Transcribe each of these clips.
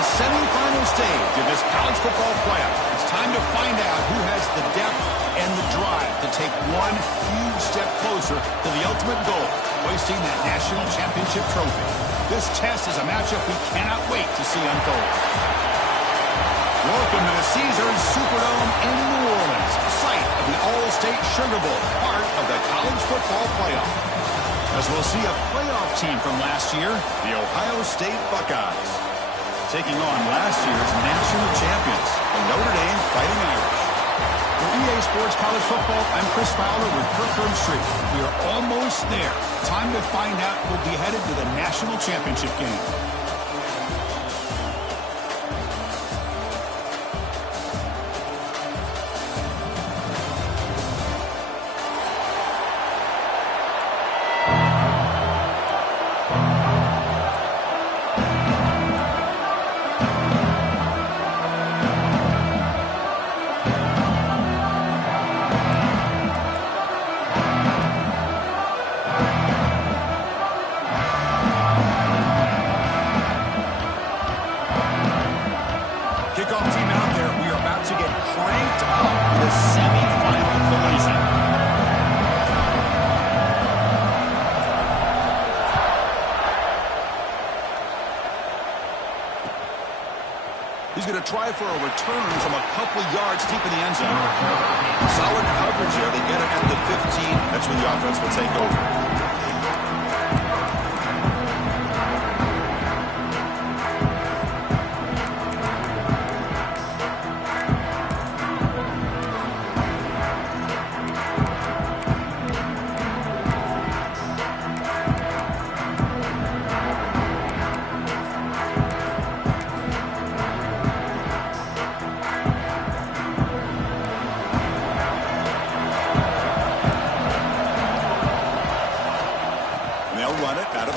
the semifinal stage of this college football playoff. It's time to find out who has the depth and the drive to take one huge step closer to the ultimate goal, hoisting that national championship trophy. This test is a matchup we cannot wait to see unfold. Welcome to the Caesars Superdome in New Orleans, site of the All-State Sugar Bowl, part of the college football playoff. As we'll see a playoff team from last year, the Ohio State Buckeyes, taking on last year's national champions, the Notre Dame Fighting Irish. For EA Sports College Football, I'm Chris Fowler with Kirkland Street. We are almost there. Time to find out who'll be headed to the national championship game. He's going to try for a return from a couple yards deep in the end zone. Solid coverage here. They get it at the 15. That's when the offense will take over.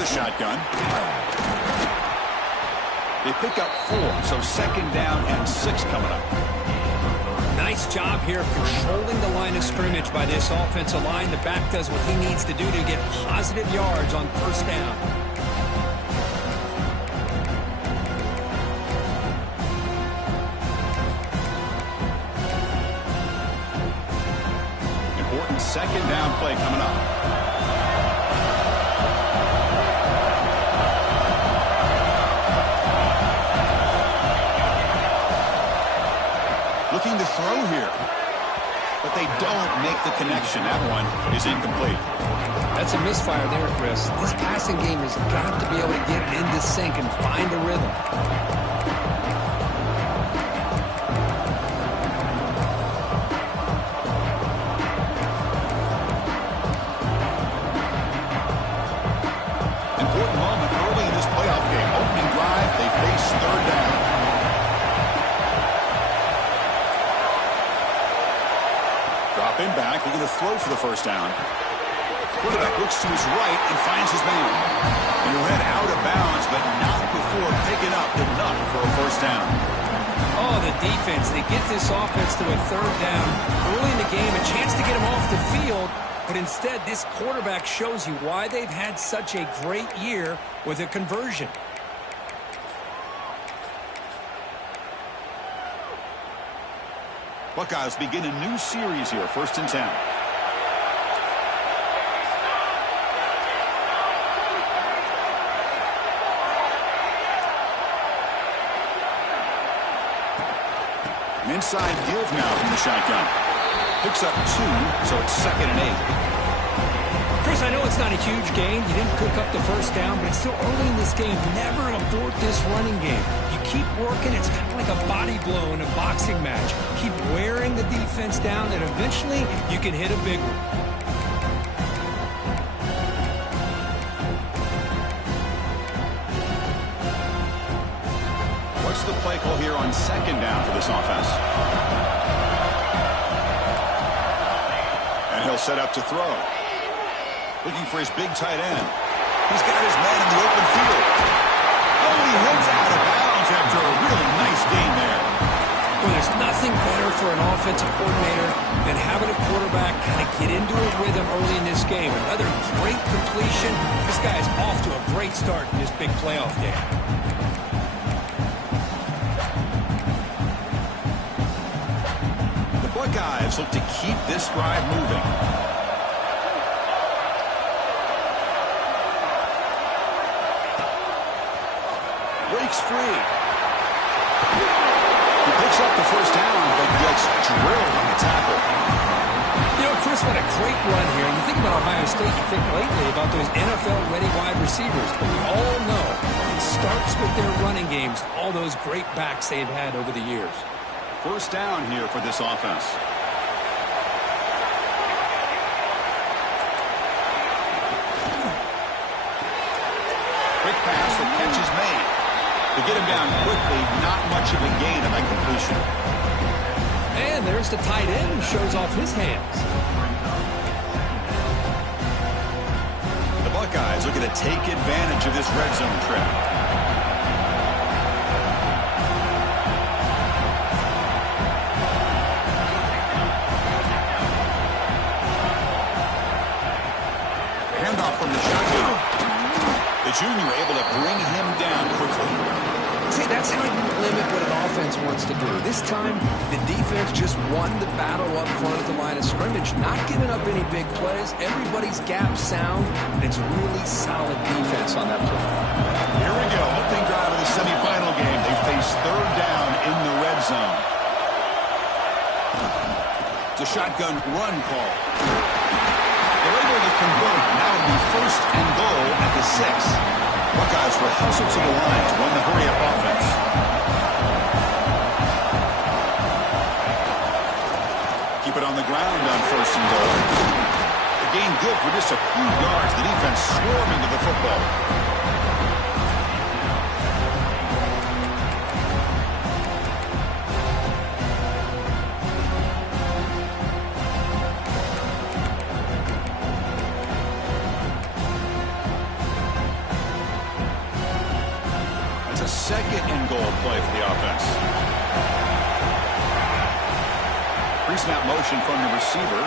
Shotgun. They pick up 4, so second down and 6 coming up. Nice job here of controlling the line of scrimmage by this offensive line. The back does what he needs to do to get positive yards on first down. Important second down play coming up. Looking to throw here, but they don't make the connection. That one is incomplete. That's a misfire there, Chris. This passing game has got to be able to get into sync and find a rhythm. Important moment early in this playoff game. Opening drive, they face third down. Dropping back, looking to throw for the first down. Quarterback looks to his right and finds his man. And he'll head out of bounds, but not before picking up enough for a first down. Oh, the defense. They get this offense to a third down early in the game, a chance to get him off the field. But instead, this quarterback shows you why they've had such a great year with a conversion. Buckeyes begin a new series here, 1st and 10. An inside give now from the shotgun. Picks up 2, so it's 2nd and 8. Chris, I know it's not a huge gain. You didn't pick up the first down, but it's still early in this game. Never abort this running game. You keep working. It's kind of like a body blow in a boxing match. Keep wearing the defense down, and eventually you can hit a big one. What's the play call here on 2nd down for this offense? And he'll set up to throw. Looking for his big tight end. He's got his man in the open field. Oh, he heads out of bounds after a really nice gain there. Well, there's nothing better for an offensive coordinator than having a quarterback kind of get into a rhythm early in this game. Another great completion. This guy is off to a great start in this big playoff game. Buckeyes look to keep this drive moving. Breaks free. He picks up the first down, but gets drilled on the tackle. You know, Chris, what a great run here. And you think about Ohio State, you think lately about those NFL-ready wide receivers. But we all know it starts with their running games, all those great backs they've had over the years. First down here for this offense. Quick pass, the catch is made. To get him down quickly, not much of a gain on that completion. And there's the tight end, shows off his hands. The Buckeyes looking to take advantage of this red zone trap. Handoff from the shotgun. The junior able to bring him down quickly. See, that's how you limit what an offense wants to do. This time, the defense just won the battle up front at the line of scrimmage, not giving up any big plays. Everybody's gap sound, and it's really solid defense on that play. Here we go. Opening drive of the semifinal game. They face third down in the red zone. It's a shotgun run call. They're able to convert. Now it'll be first and goal at the 6. Buckeyes will hustle to the line to run the hurry-up offense. Keep it on the ground on first and goal. The gain good for just a few yards. The defense swarming to the football. Second and goal play for the offense. Pre-snap motion from the receiver.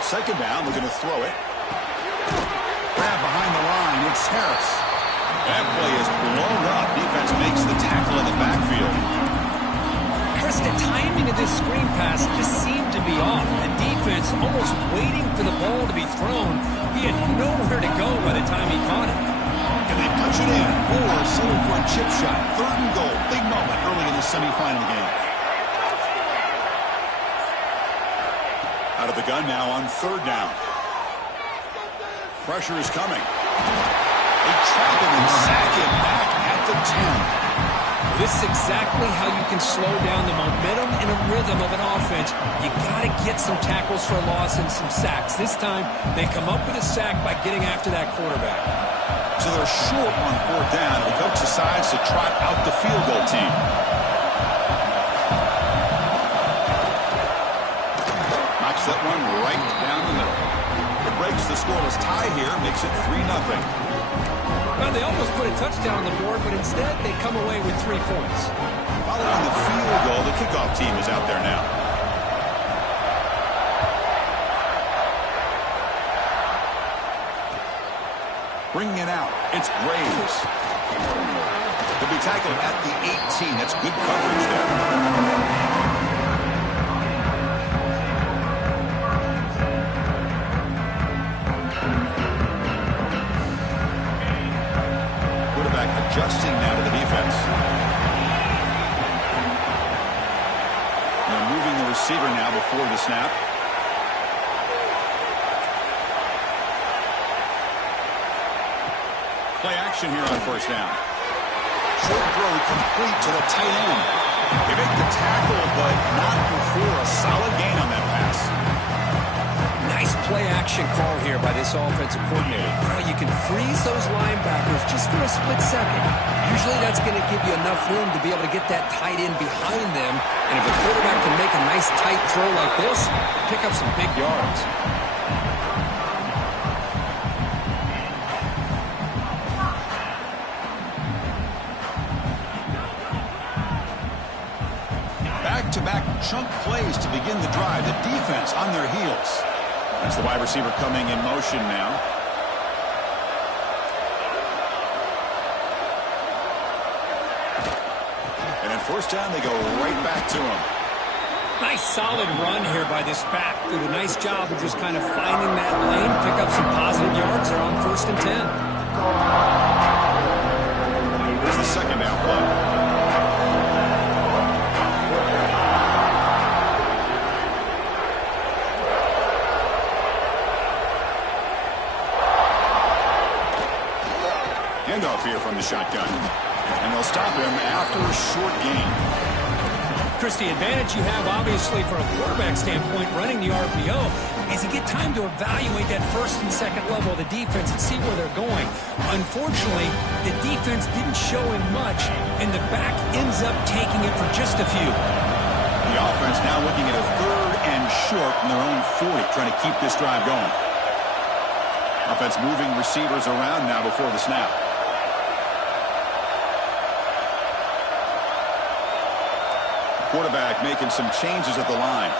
Second down, looking to throw it. Grab behind the line, it's Harris. That play is blown up. Defense makes the tackle in the backfield. Chris, the timing of this screen pass just seemed to be off. The defense almost waiting for the ball to be thrown. He had nowhere to go by the time he caught it. And they punch it in, or settle for a chip shot. Third and goal. Big moment early in the semifinal game. Out of the gun now on third down. Pressure is coming. They trap him and sack him back at the 10. This is exactly how you can slow down the momentum and a rhythm of an offense. You got to get some tackles for a loss and some sacks. This time, they come up with a sack by getting after that quarterback. So they're short on fourth down, and the coach decides to trot out the field goal team. Knocks that one right down the middle. It breaks the scoreless tie here, makes it 3-0. Well, they almost put a touchdown on the board, but instead they come away with 3 points. Following the field goal, the kickoff team is out there now. Bringing it out, it's Graves. He'll be tackled at the 18. That's good coverage there. Quarterback adjusting now to the defense. They're moving the receiver now before the snap. Play action here on first down. Short throw complete to the tight end. They make the tackle, but not before a solid gain on that pass. Nice play action call here by this offensive coordinator. You can freeze those linebackers just for a split second. Usually that's going to give you enough room to be able to get that tight end behind them. And if a quarterback can make a nice tight throw like this, pick up some big yards. Back-to-back chunk plays to begin the drive. The defense on their heels. That's the wide receiver coming in motion now. And at first down, they go right back to him. Nice solid run here by this back. Did a nice job of just kind of finding that lane, pick up some positive yards there on 1st and 10. Here's the second down play. Handoff here from the shotgun. And they'll stop him after a short gain. Chris, the advantage you have, obviously, from a quarterback standpoint, running the RPO, is you get time to evaluate that first and second level of the defense and see where they're going. Unfortunately, the defense didn't show him much, and the back ends up taking it for just a few. The offense now looking at a 3rd and short from their own 40, trying to keep this drive going. Offense moving receivers around now before the snap. Quarterback making some changes at the line.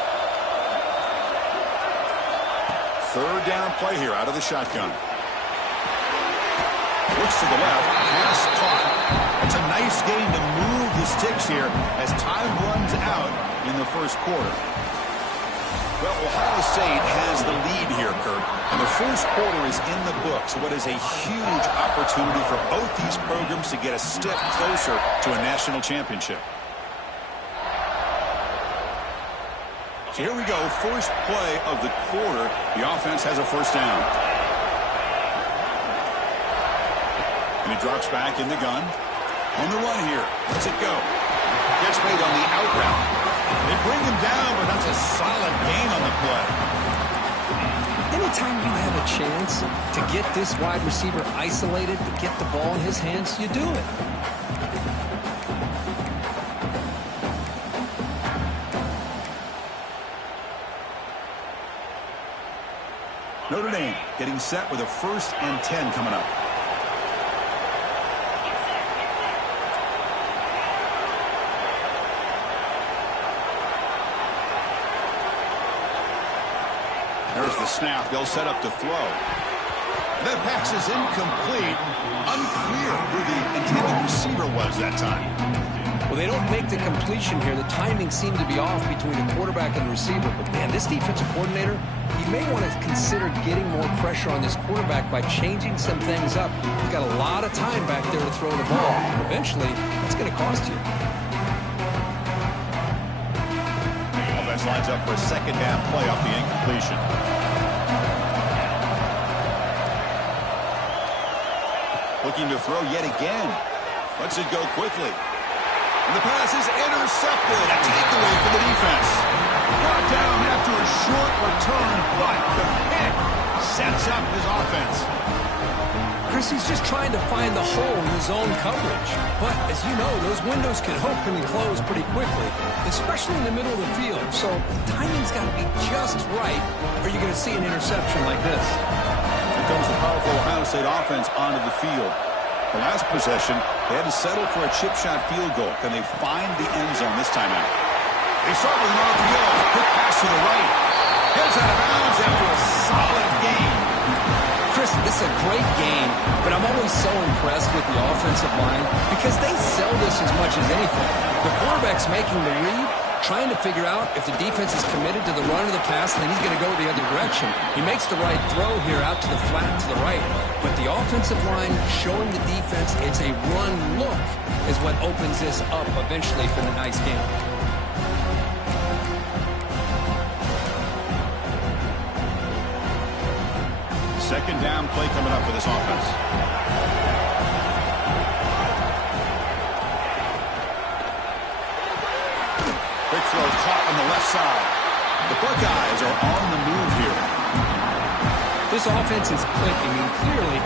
3rd down play here out of the shotgun. Looks to the left. Pass caught. It's a nice game to move the sticks here as time runs out in the first quarter. Well, Ohio State has the lead here, Kirk, and the first quarter is in the books. What is a huge opportunity for both these programs to get a step closer to a national championship. So here we go, first play of the quarter. The offense has a 1st down. And he drops back in the gun. On the run here. Let's it go. Catch made on the out route. They bring him down, but that's a solid gain on the play. Anytime you have a chance to get this wide receiver isolated, to get the ball in his hands, you do it. Notre Dame getting set with a 1st and 10 coming up. There's the snap. They'll set up to throw. That pass is incomplete. Unclear who the intended receiver was that time. Well, they don't make the completion here. The timing seemed to be off between the quarterback and the receiver. But, man, this defensive coordinator, he may want to consider getting more pressure on this quarterback by changing some things up. He's got a lot of time back there to throw the ball. And eventually, that's going to cost you. Offense lines up for a 2nd down play off the incompletion. Looking to throw yet again. Lets it go quickly. And the pass is intercepted. A takeaway for the defense. Brought down after a short return, but the pick sets up his offense. Chris, he's just trying to find the hole in his own coverage. But, as you know, those windows can open and close pretty quickly, especially in the middle of the field. So the timing's got to be just right, or you're going to see an interception like this. Here comes the powerful Ohio State offense onto the field. The last possession, they had to settle for a chip shot field goal. Can they find the end zone this time out? They start with an RPO. Quick pass to the right. Heads out of bounds after a solid game. Chris, this is a great game, but I'm always so impressed with the offensive line because they sell this as much as anything. The quarterback's making the read, trying to figure out if the defense is committed to the run or the pass, then he's going to go the other direction. He makes the right throw here out to the flat to the right. But the offensive line showing the defense it's a run look is what opens this up eventually for the nice game. Second down play coming up for this offense. Quick throw caught on the left side. The Buckeyes are on the move here. This offense is clicking, and clearly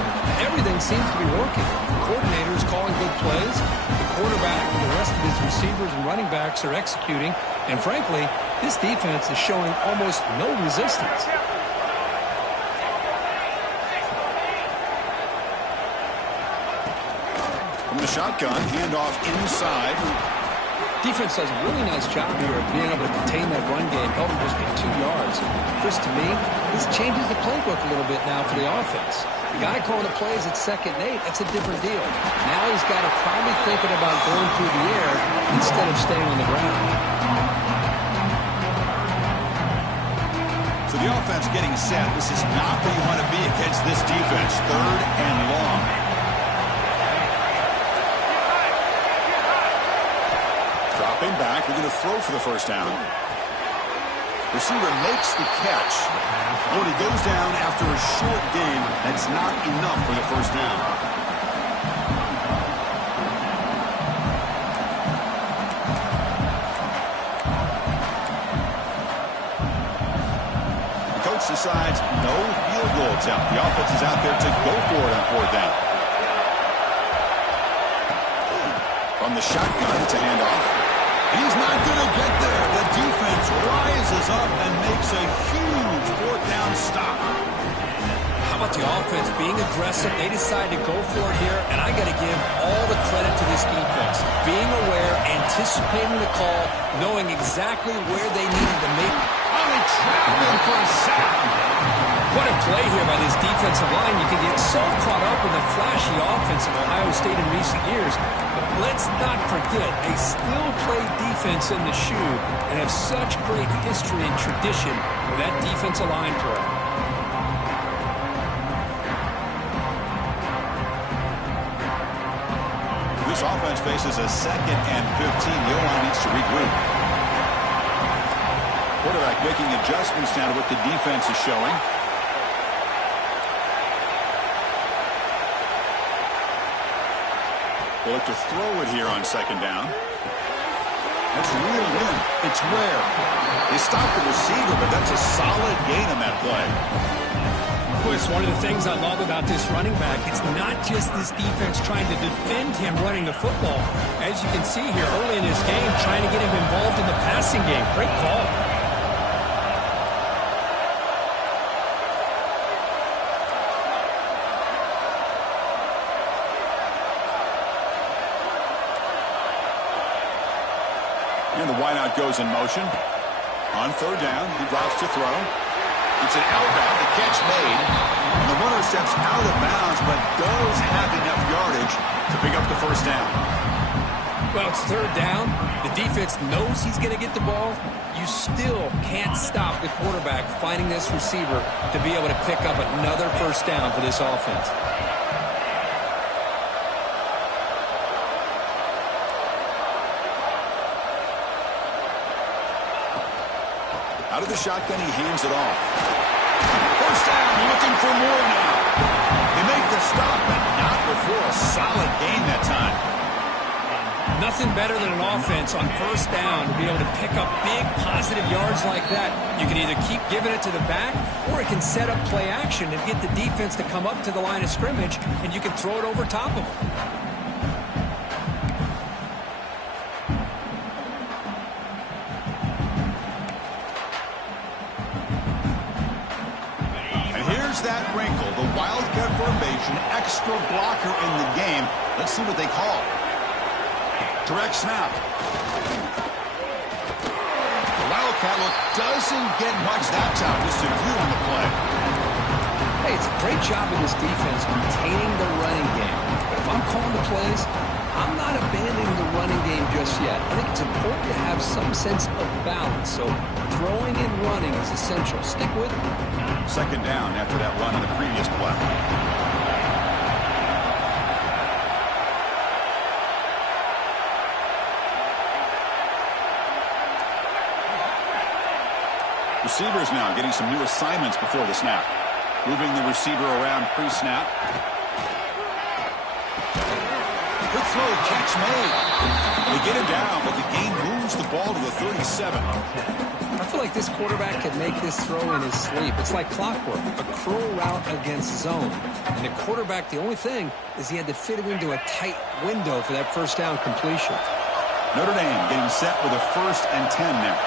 everything seems to be working. The coordinator is calling good plays. The quarterback and the rest of his receivers and running backs are executing. And frankly, this defense is showing almost no resistance. From the shotgun, handoff inside. Defense does a really nice job here of being able to contain that run game, help him just get 2 yards. Chris, to me, this changes the playbook a little bit now for the offense. The guy calling the plays at 2nd and 8, that's a different deal. Now he's got to probably thinking about going through the air instead of staying on the ground. So the offense getting set. This is not where you want to be against this defense. 3rd and long. Dropping back. We're going to throw for the first down. Receiver makes the catch. When he goes down after a short game, that's not enough for the first down. The coach decides no field goal attempt. The offense is out there to go for it on 4th down. From the shotgun to hand off. He's not going to get there. The defense rises up and makes a huge 4th down stop. How about the offense being aggressive? They decide to go for it here, and I got to give all the credit to this defense. Being aware, anticipating the call, knowing exactly where they needed to make. Only traveling for a sack. What a play here by this defensive line. You can get so caught up in the flashy offense of Ohio State in recent years. But let's not forget, they still play defense in the shoe and have such great history and tradition with that defensive line play. This offense faces a 2nd and 15. The O-line needs to regroup. Quarterback making adjustments now to what the defense is showing. They look to throw it here on 2nd down. That's reeled in. It's rare. They stopped the receiver, but that's a solid gain on that play. Boy, it's one of the things I love about this running back. It's not just this defense trying to defend him running the football. As you can see here early in this game, trying to get him involved in the passing game. Great call. And the wideout goes in motion. On 3rd down, he drops to throw. It's an outbound, the catch made. And the runner steps out of bounds, but does have enough yardage to pick up the first down. Well, it's 3rd down. The defense knows he's going to get the ball. You still can't stop the quarterback finding this receiver to be able to pick up another first down for this offense. Out of the shotgun, he hands it off. First down, looking for more now. They make the stop, but not before a solid gain that time. Nothing better than an offense on 1st down to be able to pick up big positive yards like that. You can either keep giving it to the back, or it can set up play action and get the defense to come up to the line of scrimmage, and you can throw it over top of them. That wrinkle, the Wildcat formation, extra blocker in the game. Let's see what they call. Direct snap. The Wildcat look doesn't get much that time. Just a few on the play. Hey, it's a great job of this defense containing the running game. But if I'm calling the plays, I'm not abandoning the running game just yet. I think it's important to have some sense of balance. So throwing and running is essential. Stick with it. 2nd down after that run on the previous play. Receivers now getting some new assignments before the snap. Moving the receiver around pre-snap. Good throw, catch made. They get him down, but the game moves the ball to the 37. I feel like this quarterback could make this throw in his sleep. It's like clockwork, a crow route against zone. And the quarterback, the only thing is he had to fit it into a tight window for that first down completion. Notre Dame getting set with a 1st and 10 now.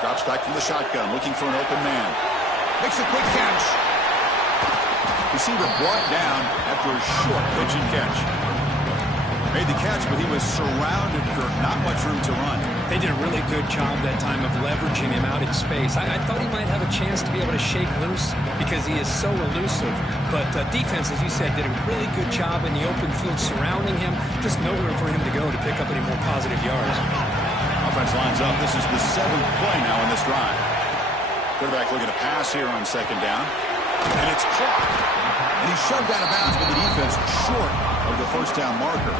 Drops back from the shotgun, looking for an open man. Makes a quick catch. Receiver brought down after a short pitch and catch. Made the catch, but he was surrounded for not much room to run. They did a really good job that time of leveraging him out in space. I thought he might have a chance to be able to shake loose because he is so elusive. But defense, as you said, did a really good job in the open field surrounding him. Just nowhere for him to go to pick up any more positive yards. Offense lines up. This is the 7th play now in this drive. Quarterback looking to pass here on 2nd down. And it's caught. And he's shoved out of bounds by the defense short of the 1st down marker.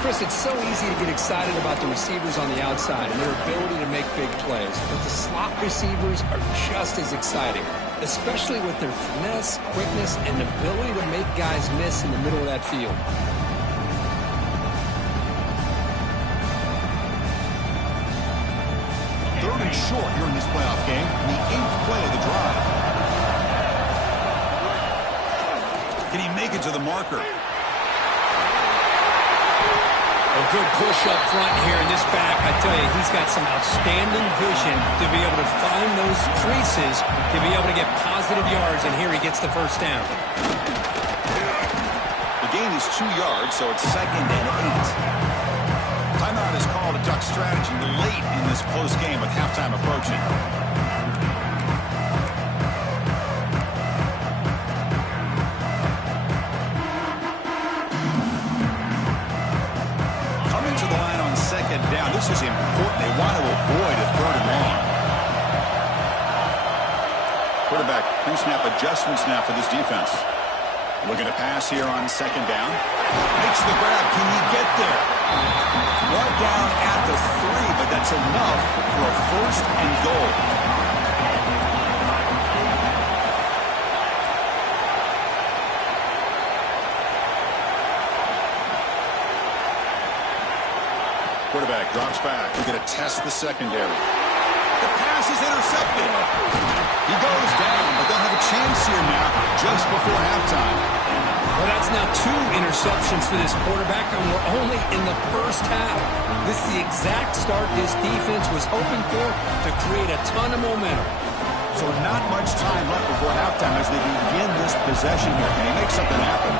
Chris, it's so easy to get excited about the receivers on the outside and their ability to make big plays. But the slot receivers are just as exciting, especially with their finesse, quickness, and ability to make guys miss in the middle of that field. Third and short here in this playoff game, the 8th play of the drive. Can he make it to the marker? A good push up front here in this back. I tell you, he's got some outstanding vision to be able to find those creases, to be able to get positive yards, and here he gets the 1st down. The gain is 2 yards, so it's 2nd and 8. Timeout is called a duck strategy late in this close game with halftime approaching. Down. This is important. They want to avoid a 3rd and long. Quarterback pre-snap adjustments now for this defense. Looking to pass here on 2nd down. Makes the grab. Can he get there? Brought down at the 3, but that's enough for a 1st and goal. Quarterback drops back. We're going to test the secondary. The pass is intercepted. He goes down, but they'll have a chance here now just before halftime. Well, that's now 2 interceptions for this quarterback, and we're only in the 1st half. This is the exact start this defense was hoping for to create a ton of momentum. So not much time left before halftime as they begin this possession here. Can he make something happen?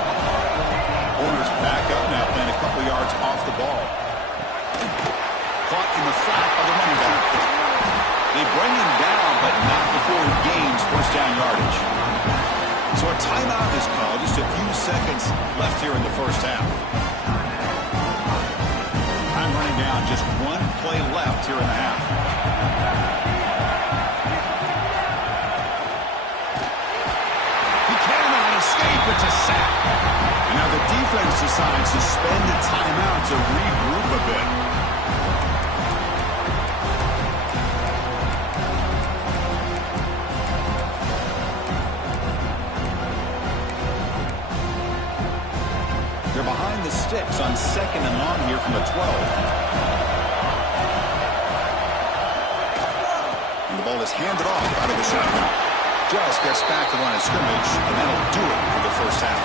Corners back up now, playing a couple yards off the ball. Caught in the flat by the running back. They bring him down, but not before he gains 1st down yardage. So a timeout is called. Just a few seconds left here in the 1st half. Time running down. Just 1 play left here in the half. He cannot escape. It's a sack. And now the defense decides to spend a timeout to regroup a bit. They're behind the sticks on 2nd and long here from the 12. And the ball is handed off out of the shotgun. Just gets back to the line of scrimmage, and that'll do it for the 1st half.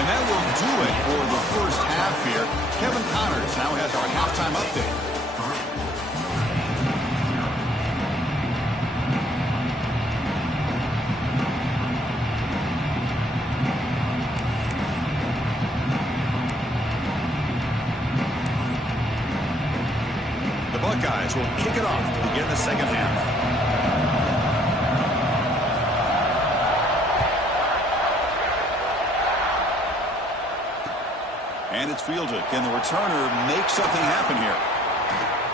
And that will do it for the 1st half here. Kevin Connors now has our halftime update. Buckeyes will kick it off to begin the 2nd half. And it's fielded. Can the returner make something happen here?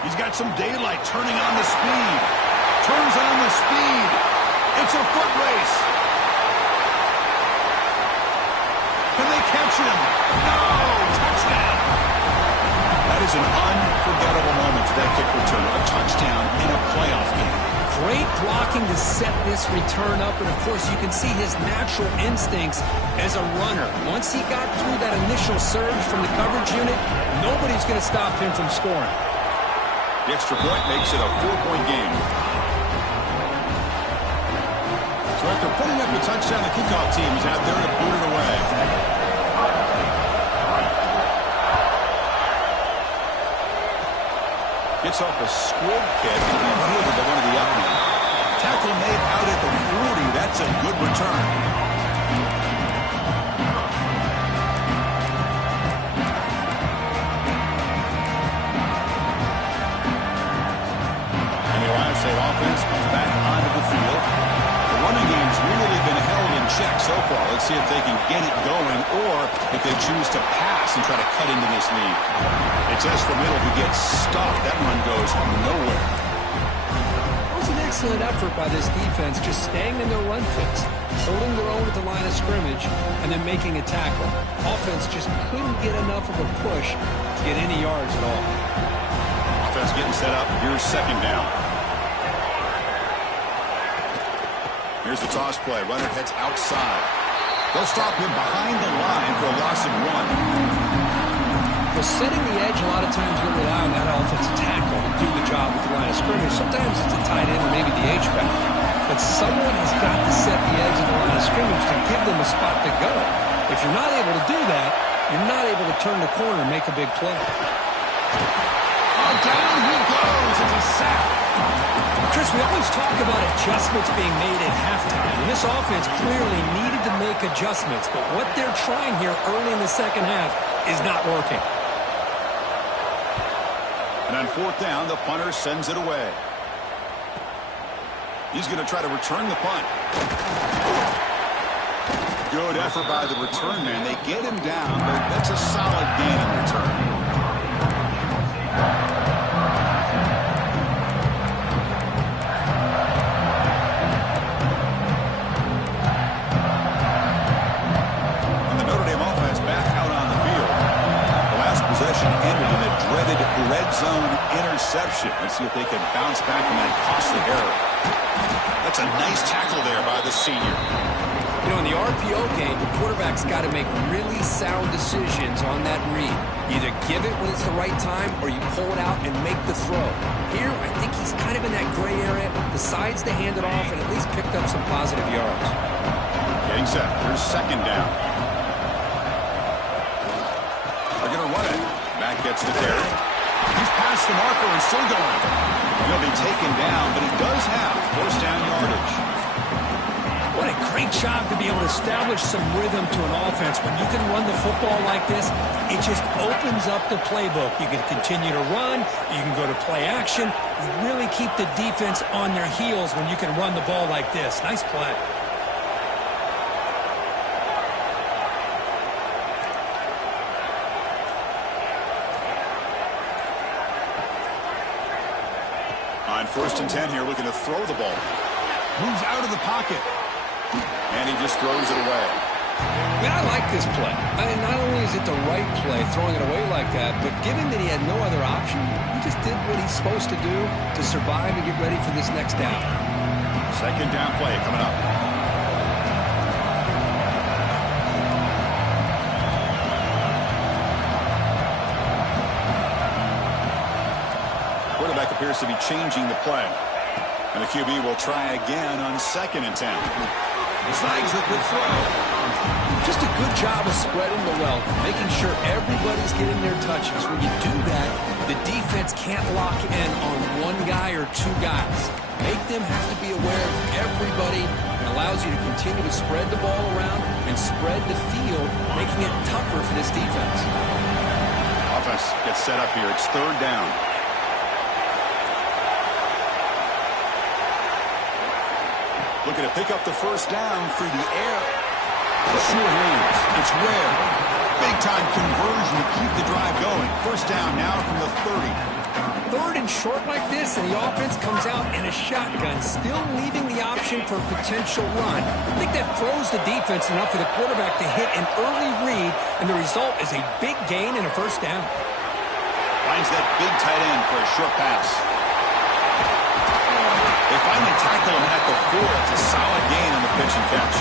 He's got some daylight, turning on the speed. Turns on the speed. It's a foot race. Can they catch him? No! Touchdown! That is an unforgettable moment for that kick return. A touchdown in a playoff game. Great blocking to set this return up, and of course you can see his natural instincts as a runner. Once he got through that initial surge from the coverage unit, nobody's going to stop him from scoring. The extra point makes it a 4-point game. So after putting up a touchdown, the kickoff team is out there to boot it away. Gets off a squib kick and then fielded by one of the young men. Tackle made out at the 40. That's a good return. so far. Let's see if they can get it going or if they choose to pass and try to cut into this lead. It's just the middle who gets stuffed. That run goes nowhere. It was an excellent effort by this defense, just staying in their run fits, holding their own at the line of scrimmage, and then making a tackle. Offense just couldn't get enough of a push to get any yards at all. Offense getting set up. Here's second down. Here's the toss play. Runner heads outside. They'll stop him behind the line for a loss of 1. Well, setting the edge, a lot of times you'll rely on that offensive tackle to do the job with the line of scrimmage. Sometimes it's a tight end or maybe the H-back. But someone has got to set the edge of the line of scrimmage to give them a spot to go. If you're not able to do that, you're not able to turn the corner and make a big play. Oh, down he goes. It's a sack. Chris, we always talk about adjustments being made at halftime, and this offense clearly needed to make adjustments, but what they're trying here early in the second half is not working. And on fourth down, the punter sends it away. He's going to try to return the punt. Good effort by the return man. They get him down, but that's a solid gain in return. Ended in a dreaded red zone interception. Let's see if they can bounce back from that costly error. That's a nice tackle there by the senior. You know, in the RPO game, the quarterback's got to make really sound decisions on that read. Either give it when it's the right time or you pull it out and make the throw. Here, I think he's kind of in that gray area, decides to hand it off and at least picked up some positive yards. Getting set. Here's second down. They're going to run it. Matt gets the carry. He's past the marker and still going. He'll be taken down, but he does have first down yardage. What a great job to be able to establish some rhythm to an offense. When you can run the football like this, it just opens up the playbook. You can continue to run. You can go to play action. You really keep the defense on their heels when you can run the ball like this. Nice play. On first and 10 here, looking to throw the ball. Moves out of the pocket. And he just throws it away. Man, I like this play. I mean, not only is it the right play, throwing it away like that, but given that he had no other option, he just did what he's supposed to do to survive and get ready for this next down. Second down play coming up. Quarterback appears to be changing the play. And the QB will try again on second and 10. Snags a good throw. Just a good job of spreading the wealth, making sure everybody's getting their touches. When you do that, the defense can't lock in on one guy or two guys. Make them have to be aware of everybody. It allows you to continue to spread the ball around and spread the field, making it tougher for this defense. Offense gets set up here. It's third down. Looking to pick up the first down through the air. The sure hands. It's rare. Big-time conversion to keep the drive going. First down now from the 30. Third and short like this, and the offense comes out in a shotgun, still leaving the option for a potential run. I think that throws the defense enough for the quarterback to hit an early read, and the result is a big gain and a first down. Finds that big tight end for a short pass. They finally tackle him at the 4. It's a solid gain on the pitch and catch.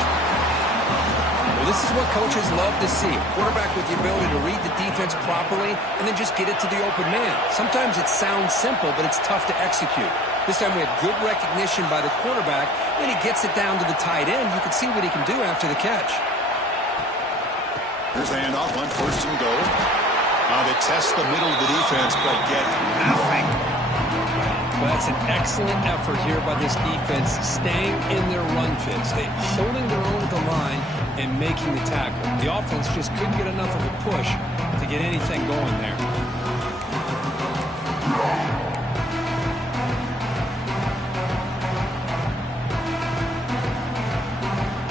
Well, this is what coaches love to see. A quarterback with the ability to read the defense properly and then just get it to the open man. Sometimes it sounds simple, but it's tough to execute. This time we had good recognition by the quarterback, and he gets it down to the tight end. You can see what he can do after the catch. Here's the handoff on first and goal. Now they test the middle of the defense, but get nothing. Well, that's an excellent effort here by this defense, staying in their run fits. They holding their own at the line and making the tackle. The offense just couldn't get enough of a push to get anything going there.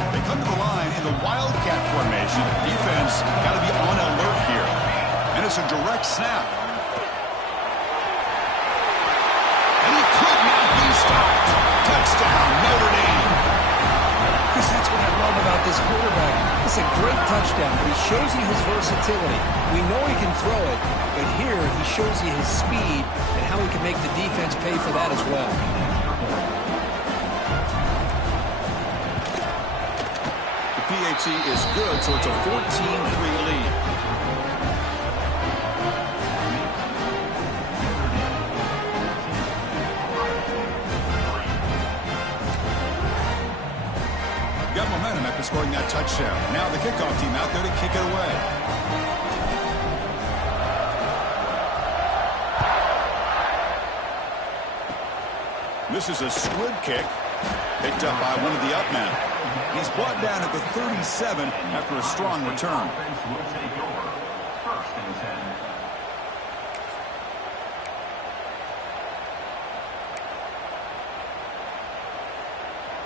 They come to the line in the Wildcat formation. Defense got to be on alert here. And it's a direct snap. And he could not be stopped. Touchdown, Notre Dame. Because that's what I love about this quarterback. It's a great touchdown, but he shows you his versatility. We know he can throw it, but here he shows you his speed and how he can make the defense pay for that as well. The PAT is good, so it's a 14-3 lead. Got momentum after scoring that touchdown. Now the kickoff team out there to kick it away. This is a squib kick picked up by one of the up men. He's brought down at the 37 after a strong return.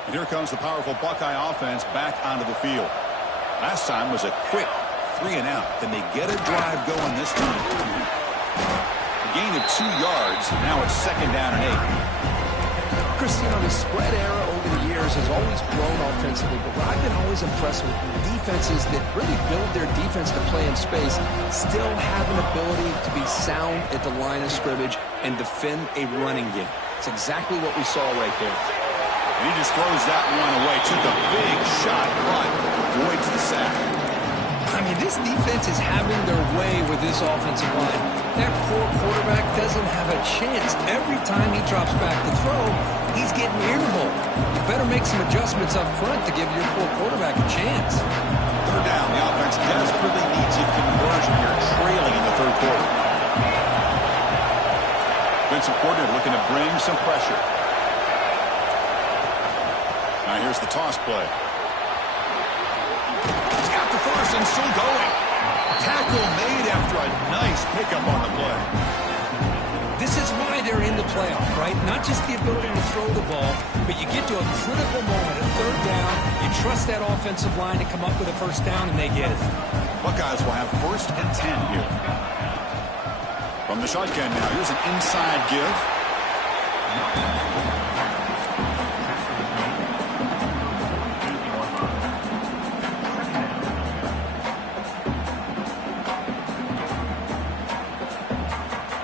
And here comes the powerful Buckeye offense back onto the field. Last time was a quick 3-and-out. Can they get a drive going this time? A gain of 2 yards. Now it's 2nd down and 8. Chris, you know, the spread era over the years has always grown offensively, but what I've been always impressed with defenses that really build their defense to play in space still have an ability to be sound at the line of scrimmage and defend a running game. It's exactly what we saw right there. And he just throws that one away. Took a big shot, but avoids the sack. I mean, this defense is having their way with this offensive line. That poor quarterback doesn't have a chance. Every time he drops back to throw, he's getting irritable. You better make some adjustments up front to give your poor quarterback a chance. 3rd down. The offense desperately needs a conversion here, trailing in the 3rd quarter. Defensive coordinator looking to bring some pressure. Now here's the toss play. He's got the first and still going. Tackle made after a nice pickup on the play. This is why they're in the playoff, right? Not just the ability to throw the ball, but you get to a critical moment, a 3rd down, you trust that offensive line to come up with a 1st down, and they get it. Buckeyes will have 1st and 10 here. From the shotgun now, here's an inside give.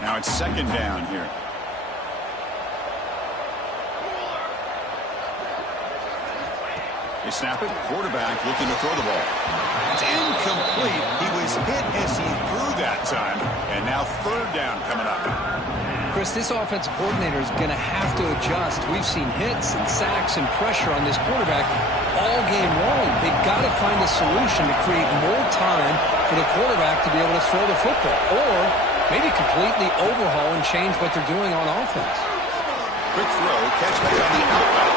Now it's 2nd down here. They snap it. Quarterback looking to throw the ball. It's incomplete. He was hit as he threw that time. And now 3rd down coming up. Chris, this offensive coordinator is going to have to adjust. We've seen hits and sacks and pressure on this quarterback all game long. They've got to find a solution to create more time for the quarterback to be able to throw the football. Or maybe completely overhaul and change what they're doing on offense. Quick throw, catch made on the outlet.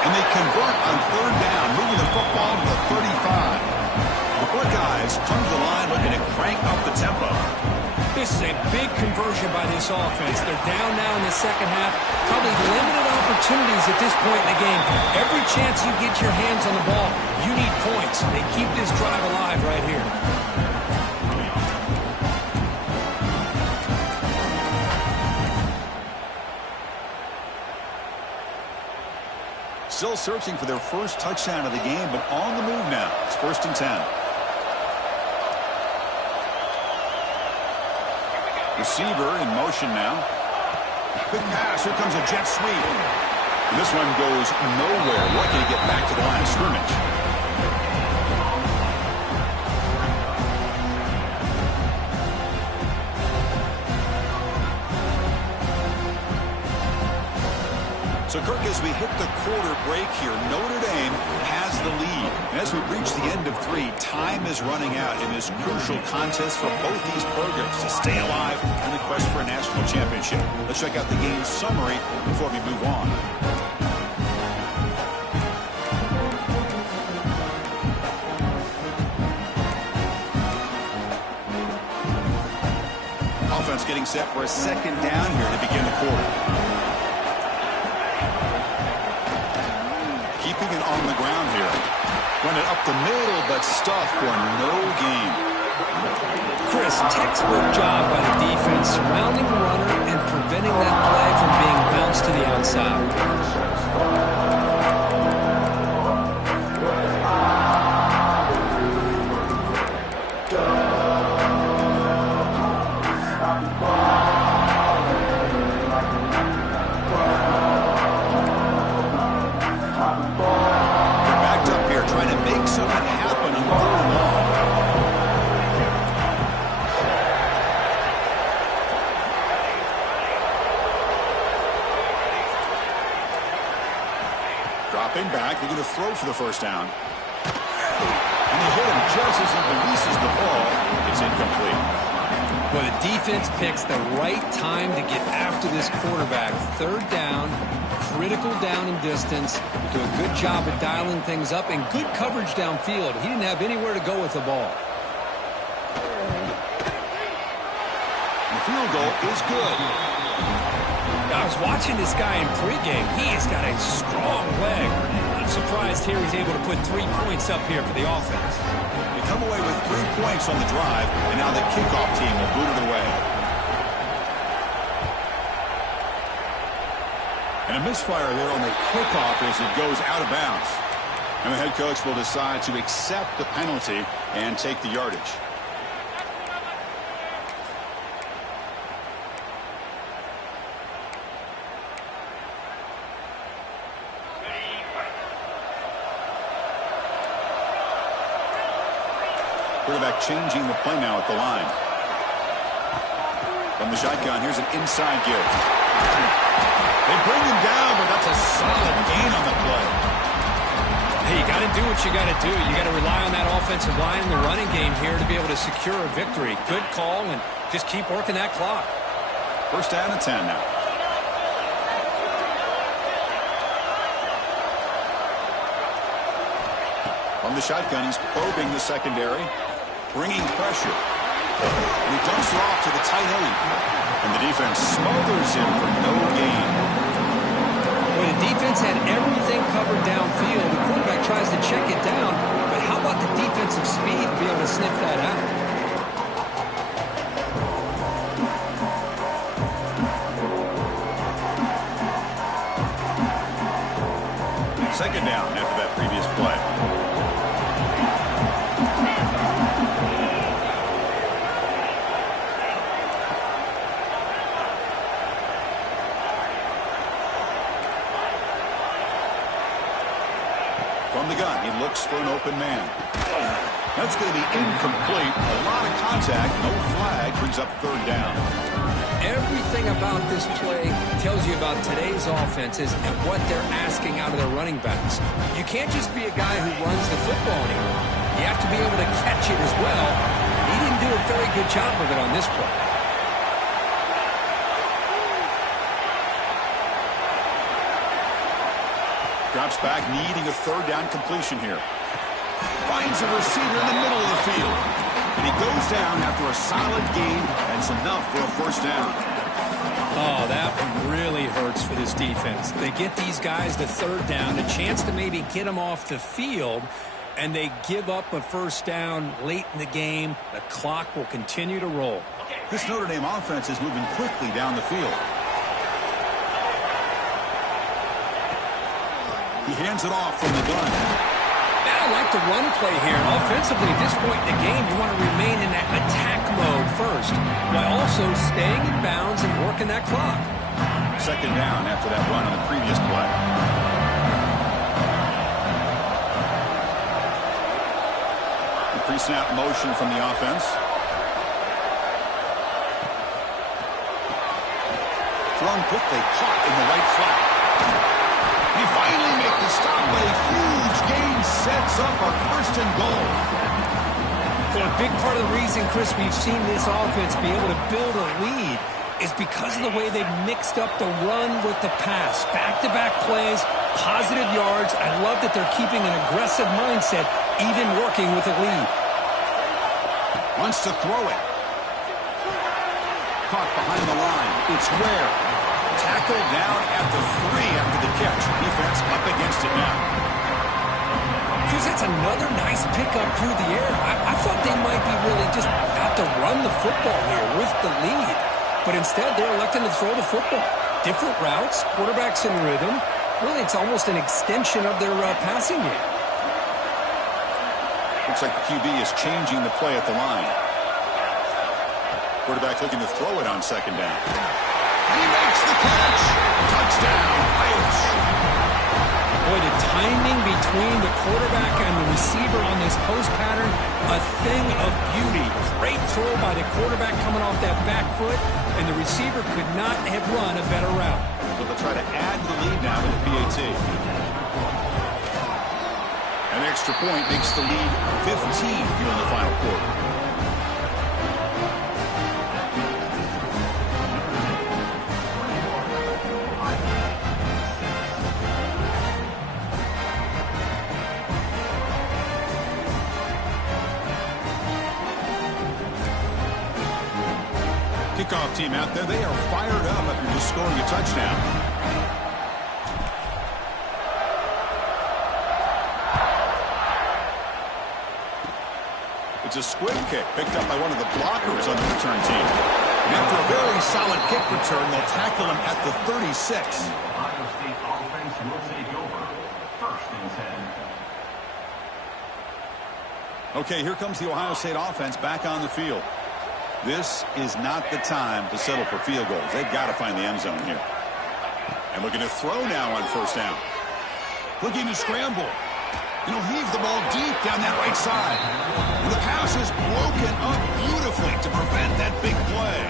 And they convert on 3rd down, moving the football to the 35. The Buckeyes come to the line looking to crank up the tempo. This is a big conversion by this offense. They're down now in the 2nd half. Probably limited opportunities at this point in the game. Every chance you get your hands on the ball, you need points. They keep this drive alive right here. Still searching for their first touchdown of the game, but on the move now. It's 1st and 10. Receiver in motion now. Big pass. Here comes a jet sweep. And this one goes nowhere. Lucky to get back to the line of scrimmage. So, Kirk, as we hit the quarter break here, Notre Dame has the lead. And as we reach the end of 3, time is running out in this crucial contest for both these programs to stay alive in the quest for a national championship. Let's check out the game summary before we move on. Offense getting set for a 2nd down here to begin the quarter. Keeping it on the ground here. Run it up the middle, but stuffed for no gain. Chris, textbook job by the defense surrounding the runner and preventing that play from being bounced to the outside. Dropping back, they're going to throw for the first down. And they hit him just as he releases the ball. It's incomplete. Well, the defense picks the right time to get after this quarterback. Third down, critical down and distance. Do a good job of dialing things up and good coverage downfield. He didn't have anywhere to go with the ball. The field goal is good. I was watching this guy in pregame. He has got a strong leg. I'm surprised here he's able to put 3 points up here for the offense. They come away with 3 points on the drive, and now the kickoff team will boot it away. And a misfire there on the kickoff as it goes out of bounds. And the head coach will decide to accept the penalty and take the yardage. Quarterback changing the play now at the line. From the shotgun, here's an inside give. They bring him down, but that's a solid gain on the play. Hey, you got to do what you got to do. You got to rely on that offensive line in the running game here to be able to secure a victory. Good call, and just keep working that clock. First down and 10 now. From the shotgun, he's probing the secondary. Bringing pressure. And he dumps it off to the tight end. And the defense smothers him for no gain. When the defense had everything covered downfield, the quarterback tries to check it down. But how about the defensive speed to be able to sniff that out? Second down after that previous play. From the gun, he looks for an open man. That's going to be incomplete. A lot of contact, no flag, brings up third down. Everything about this play tells you about today's offenses and what they're asking out of their running backs. You can't just be a guy who runs the football anymore. You have to be able to catch it as well. He didn't do a very good job of it on this play. Drops back, needing a third down completion here. Finds a receiver in the middle of the field. And he goes down after a solid gain. That's enough for a first down. Oh, that one really hurts for this defense. They get these guys the third down, a chance to maybe get them off the field, and they give up a first down late in the game. The clock will continue to roll. This Notre Dame offense is moving quickly down the field. He hands it off from the gun. I like the run play here. Offensively, at this point in the game, you want to remain in that attack mode first, while also staying in bounds and working that clock. Second down after that run on the previous play. The pre-snap motion from the offense. Thrown quickly, caught in the right flat. He finally makes the stop, but a huge gain sets up a first and goal. Well, a big part of the reason, Chris, we've seen this offense be able to build a lead is because of the way they've mixed up the run with the pass. Back-to-back plays, positive yards. I love that they're keeping an aggressive mindset, even working with a lead. Wants to throw it. Caught behind the line. It's Ware. Tackled down at the 3 after the catch. Defense up against it now. Chris, that's another nice pickup through the air. I thought they might be really just out to run the football here with the lead. But instead, they're electing to throw the football. Different routes, quarterbacks in rhythm. Really, it's almost an extension of their passing game. Looks like the QB is changing the play at the line. Quarterback looking to throw it on second down. He makes the catch. Touchdown, Irish. Boy, the timing between the quarterback and the receiver on this post pattern, a thing of beauty. Great throw by the quarterback coming off that back foot, and the receiver could not have run a better route. So they'll try to add the lead now with the PAT. An extra point makes the lead 15 here in the final quarter. Kickoff team out there, they are fired up after just scoring a touchdown. It's a squib kick picked up by one of the blockers on the return team. And after a very solid kick return, they'll tackle him at the 36. Ohio State offense will take over. First and 10. Okay, here comes the Ohio State offense back on the field. This is not the time to settle for field goals. They've got to find the end zone here. And looking to throw now on first down. Looking to scramble. And he'll heave the ball deep down that right side. And the pass is broken up beautifully to prevent that big play.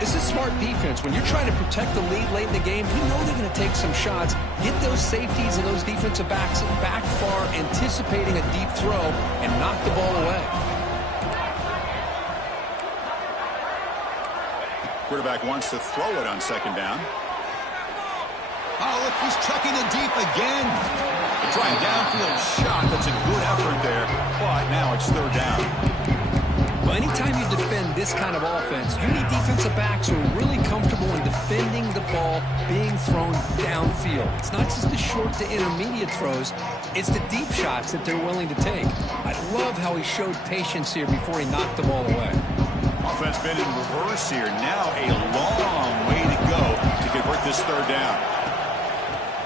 This is smart defense. When you're trying to protect the lead late in the game, you know they're going to take some shots, get those safeties and those defensive backs back far, anticipating a deep throw, and knock the ball away. Quarterback wants to throw it on second down. Oh, look, he's chucking it deep again. A try downfield shot. That's a good effort there, but now it's third down. Well, anytime you defend this kind of offense, you need defensive backs who are really comfortable in defending the ball being thrown downfield. It's not just the short to intermediate throws, it's the deep shots that they're willing to take. I love how he showed patience here before he knocked the ball away. Offense been in reverse here. Now a long way to go to convert this third down.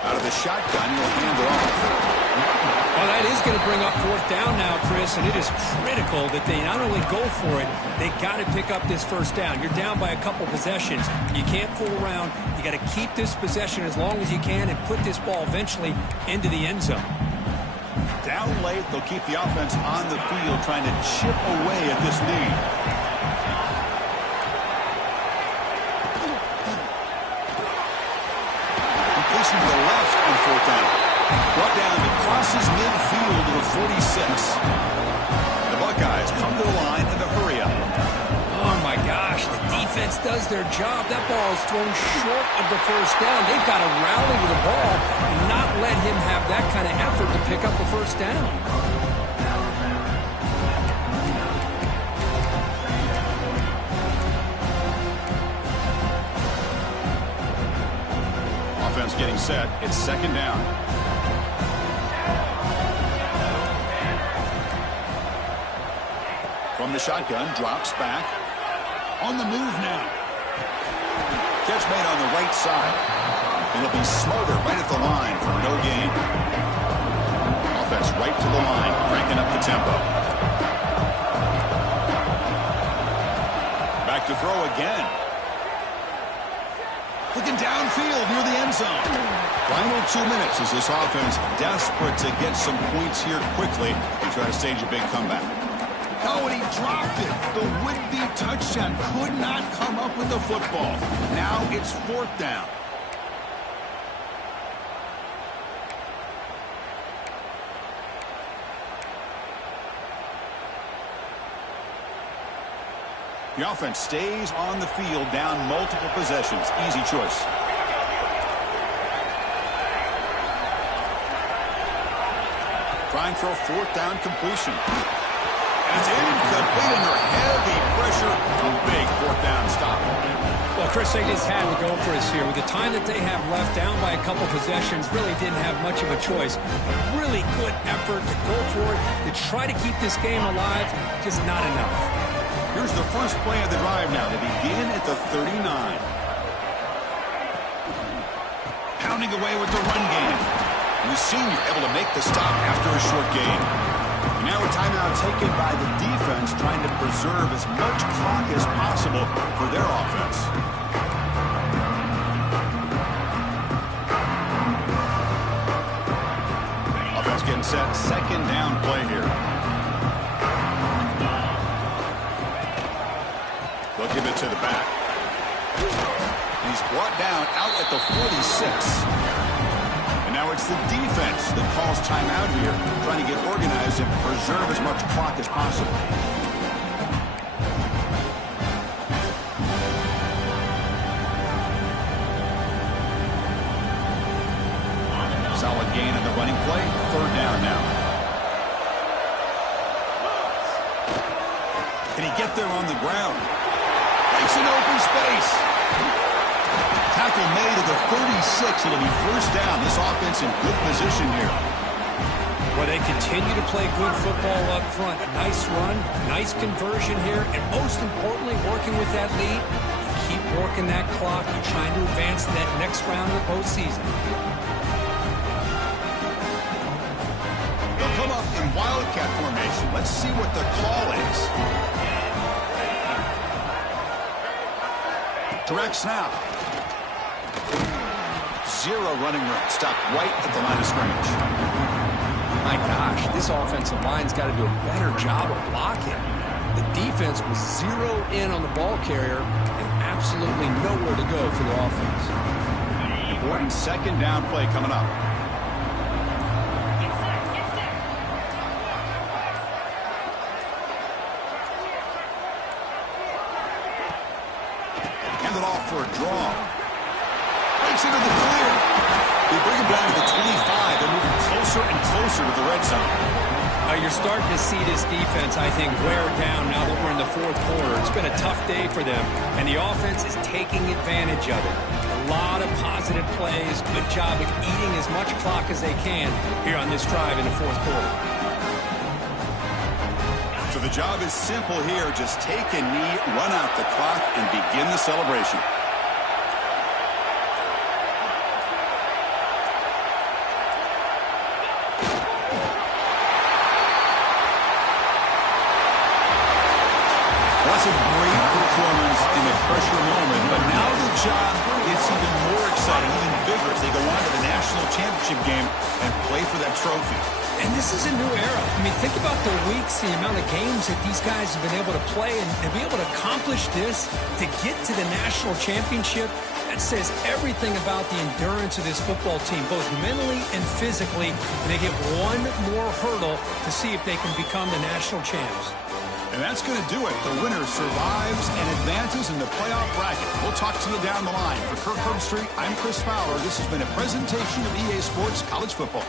Out of the shotgun, he'll hand it off. Well, that is going to bring up fourth down now, Chris, and it is critical that they not only go for it, they got to pick up this first down. You're down by a couple possessions. You can't fool around. You got to keep this possession as long as you can and put this ball eventually into the end zone. Down late, they'll keep the offense on the field trying to chip away at this lead. To the left on fourth down. Brought down and crosses midfield to the 46. The Buckeyes come to the line in a hurry up. Oh, my gosh. The defense does their job. That ball is thrown short of the first down. They've got to rally to the ball and not let him have that kind of effort to pick up the first down. Offense getting set. It's second down. From the shotgun, drops back. On the move now. Catch made on the right side. And it'll be smothered right at the line for no gain. Offense right to the line, cranking up the tempo. Back to throw again. Looking downfield near the end zone. Final 2 minutes as this offense desperate to get some points here quickly and try to stage a big comeback. Oh, and he dropped it. The would-be touchdown could not come up with the football. Now it's fourth down. The offense stays on the field down multiple possessions. Easy choice. Trying for a fourth down completion. And it's incomplete under heavy pressure. A big fourth down stop. Well, Well, Chris, they just had to go for us here. With the time that they have left, down by a couple possessions, really didn't have much of a choice. Really good effort to go for it, to try to keep this game alive, just not enough. Here's the first play of the drive now. They begin at the 39. Pounding away with the run game. The senior able to make the stop after a short gain. And now a timeout taken by the defense, trying to preserve as much clock as possible for their offense. Offense getting set. Second down play here. They'll give it to the back. He's brought down out at the 46. And now it's the defense that calls timeout here, trying to get organized and preserve as much clock as possible. Solid gain on the running play. Third down now. Can he get there on the ground? Makes an open space. Tackle made at the 36. It'll be first down. This offense in good position here. Well, they continue to play good football up front. A nice run, nice conversion here, and most importantly, working with that lead, you keep working that clock. You're trying to advance to that next round of the postseason. They'll come up in Wildcat formation. Let's see what the call is. Direct snap. Zero running room. Stop right at the line of scrimmage. My gosh, this offensive line's got to do a better job of blocking. The defense was zeroed in on the ball carrier and absolutely nowhere to go for the offense. Important second down play coming up. Hand it off for a draw. Breaks into the clear. They bring him down to the 25. They're moving closer and closer to the red zone. You're starting to see this defense, I think, wear down now that we're in the fourth quarter. It's been a tough day for them, and the offense is taking advantage of it. A lot of positive plays. Good job of eating as much clock as they can here on this drive in the fourth quarter. So the job is simple here. Just take a knee, run out the clock, and begin the celebration. That's a great performance in the pressure moment, but now the job gets even more exciting, even bigger as they go on to the national championship game and play for that trophy. And this is a new era. I mean, think about the weeks, the amount of games that these guys have been able to play and be able to accomplish this, to get to the national championship. That says everything about the endurance of this football team, both mentally and physically. And they get one more hurdle to see if they can become the national champs. And that's going to do it. The winner survives and advances in the playoff bracket. We'll talk to you down the line. For Kirk Herbstreit, I'm Chris Fowler. This has been a presentation of EA Sports College Football.